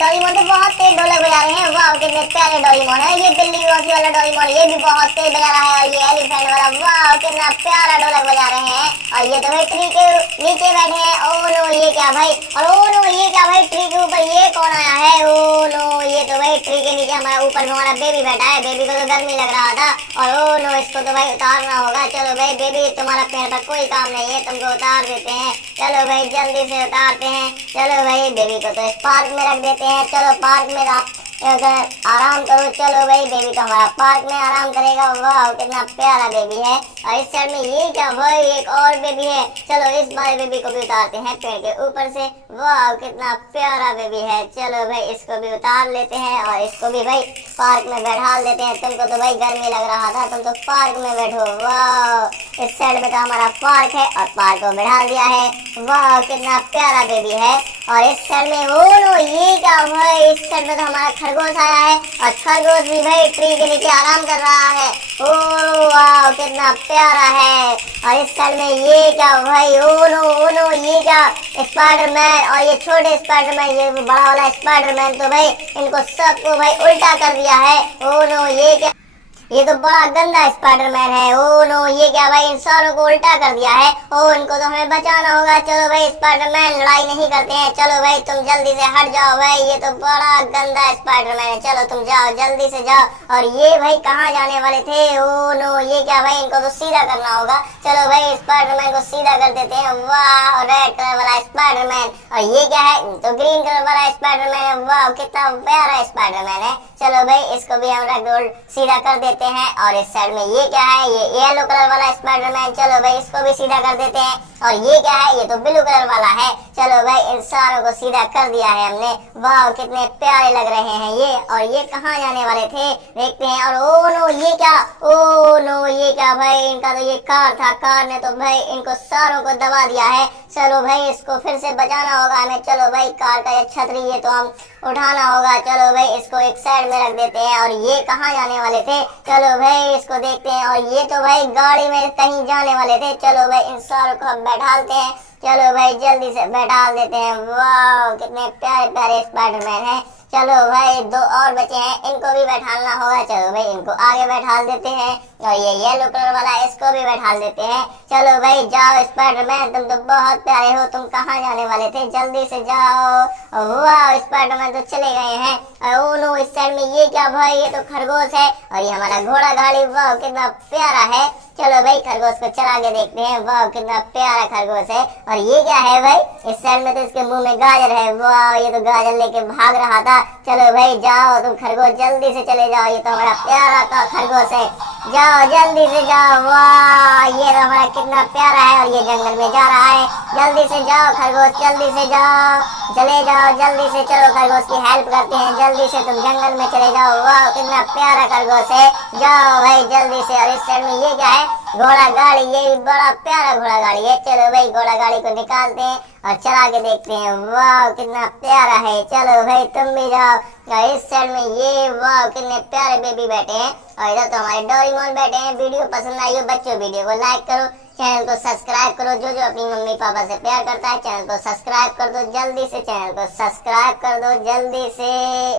Doraemon तो बहुत तेज ढोलक बजा रहे हैं। वाह कितने प्यारे डोरेमोन है। ये बिल्ली वासी वाला डोरेमोन, ये भी बहुत तेज बजा रहा है। और ये एलिफेंट वाला, वाह कितना प्यारा ढोलक बजा रहे हैं। और ये तो भाई ट्री के नीचे बैठे हैं। ओ नो ये क्या भाई, और ओ नो ये क्या भाई, ट्री के ऊपर ये कौन आया है। ओ नो ये तो भाई ट्री के नीचे हमारा ऊपर में हमारा बेबी बैठा है। बेबी को तो गर्मी लग रहा था, और ओ नो इसको तो भाई उतारना होगा। चलो भाई बेबी तुम्हारा पेड़ पर कोई काम नहीं है, तुमको उतार देते हैं। चलो भाई जल्दी से उतारते हैं। चलो भाई बेबी को तो इस पार्क में रख देते हैं। चलो पार्क में आराम करो। चलो भाई बेबी तो हमारा पार्क में आराम करेगा। वाह कितना प्यारा बेबी है। और इस साइड में ये क्या भाई, एक और बेबी है। चलो इस बार बेबी को भी उतारते हैं पेड़ के ऊपर से। वाह कितना प्यारा बेबी है। चलो भाई इसको भी उतार लेते हैं और इसको भी भाई पार्क में बैठा देते हैं। तुमको तो भाई गर्मी लग रहा था, तुम तो पार्क में बैठो। वाह इस साइड में तो हमारा पार्क है और पार्क को बैठा दिया है। वाह कितना प्यारा बेबी है। और इस साइड में ओ नो ये क्या भाई, इस साइड में तो हमारा खरगोश आया है और खरगोश भी भाई ट्री के नीचे आराम कर रहा है। ओ वाह कितना प्यारा है। और इस साइड में ये क्या भाई, ओ नो ये क्या, स्पाइडरमैन और ये छोटे स्पाइडरमैन, ये बड़ा वाला स्पाइडरमैन तो भाई इनको सबको भाई उल्टा कर दिया है। ओ नो ये क्या, ये तो बड़ा गंदा स्पाइडरमैन है। ओ नो ये क्या भाई, इंसानों को उल्टा कर दिया है। ओ इनको तो हमें बचाना होगा। चलो भाई स्पाइडरमैन लड़ाई नहीं करते हैं। चलो भाई तुम जल्दी से हट जाओ भाई, ये तो बड़ा गंदा स्पाइडरमैन है। चलो तुम जाओ जल्दी से जाओ। और ये भाई कहाँ जाने वाले थे। ओ नो ये क्या भाई, इनको तो सीधा करना होगा। चलो भाई स्पाइडरमैन को सीधा कर देते हैं। वाह रेड कलर वाला स्पाइडरमैन, और ये क्या है तो ग्रीन कलर वाला स्पाइडरमैन है। वाह कितना प्यारा स्पाइडरमैन है। चलो भाई इसको भी हम रख सीधा कर देते हैं। और इस साइड में ये क्या है, ये येलो कलर वाला स्पाइडरमैन। चलो भाई इसको भी सीधा कर देते हैं। और ये क्या है, ये तो ब्लू कलर वाला है। चलो भाई इन सारों को सीधा कर दिया है हमने। वाह कितने प्यारे लग रहे हैं ये। और ये कहाँ जाने वाले थे देखते हैं। और ओ नो ये क्या, ओ नो ये क्या भाई, इनका तो ये कार था, कार ने तो भाई इनको सारों को दबा दिया है। चलो भाई इसको फिर से बचाना होगा हमें। चलो भाई कार का ये छतरी ये तो हम उठाना होगा। चलो भाई इसको एक साइड में रख देते हैं। और ये कहाँ जाने वाले थे, चलो भाई इसको देखते हैं। और ये तो भाई गाड़ी में कहीं जाने वाले थे। चलो भाई इन सारों को हम बैठालते हैं। चलो भाई जल्दी से बैठा देते हैं। वाह कितने प्यारे प्यारे स्पाइडरमैन हैं। चलो भाई दो और बचे हैं, इनको भी बैठाना होगा। चलो भाई इनको आगे बैठा देते हैं। और ये येलो कलर वाला इसको भी बैठा देते हैं। चलो भाई जाओ स्पाइडरमैन, तुम तो बहुत प्यारे हो, तुम कहाँ जाने वाले थे, जल्दी से जाओ। वाह स्पाइडरमैन तो चले गए हैं। ओ नो इस साइड में ये क्या भाई, ये तो खरगोश है और ये हमारा घोड़ा गाड़ी। वाह कितना प्यारा है। चलो भाई खरगोश को चला के देखते हैं। वाह कितना प्यारा खरगोश है। और ये क्या है भाई, इस साइड में तो इसके मुंह में गाजर है। वाह ये तो गाजर लेके भाग रहा था। चलो भाई जाओ तुम खरगोश, जल्दी से चले जाओ, ये तो हमारा प्यारा का खरगोश है। जाओ जल्दी से जाओ। वाह ये तो हमारा कितना प्यारा है और ये जंगल में जा रहा है। जल्दी से जाओ खरगोश, जल्दी से जाओ, चले जाओ जल्दी से। चलो खरगोश की हेल्प करते हैं, जल्दी से तुम जंगल में चले जाओ। वाह कितना प्यारा खरगोश है। जाओ भाई जल्दी से। और इस साइड में ये क्या है, घोड़ा गाड़ी, ये भी बड़ा प्यारा घोड़ा गाड़ी है। चलो भाई घोड़ा गाड़ी को निकालते हैं और चला के देखते हैं। वाह कितना प्यारा है। चलो भाई तुम भी जाओ। और इस साइड में ये वाह कितने प्यारे बेबी बैठे हैं। और इधर तो हमारे डोरेमोन बैठे हैं। वीडियो पसंद आई हो बच्चों, वीडियो को लाइक करो, चैनल को सब्सक्राइब करो। जो जो अपनी मम्मी पापा से प्यार करता है चैनल को सब्सक्राइब कर दो जल्दी से, चैनल को सब्सक्राइब कर दो जल्दी से।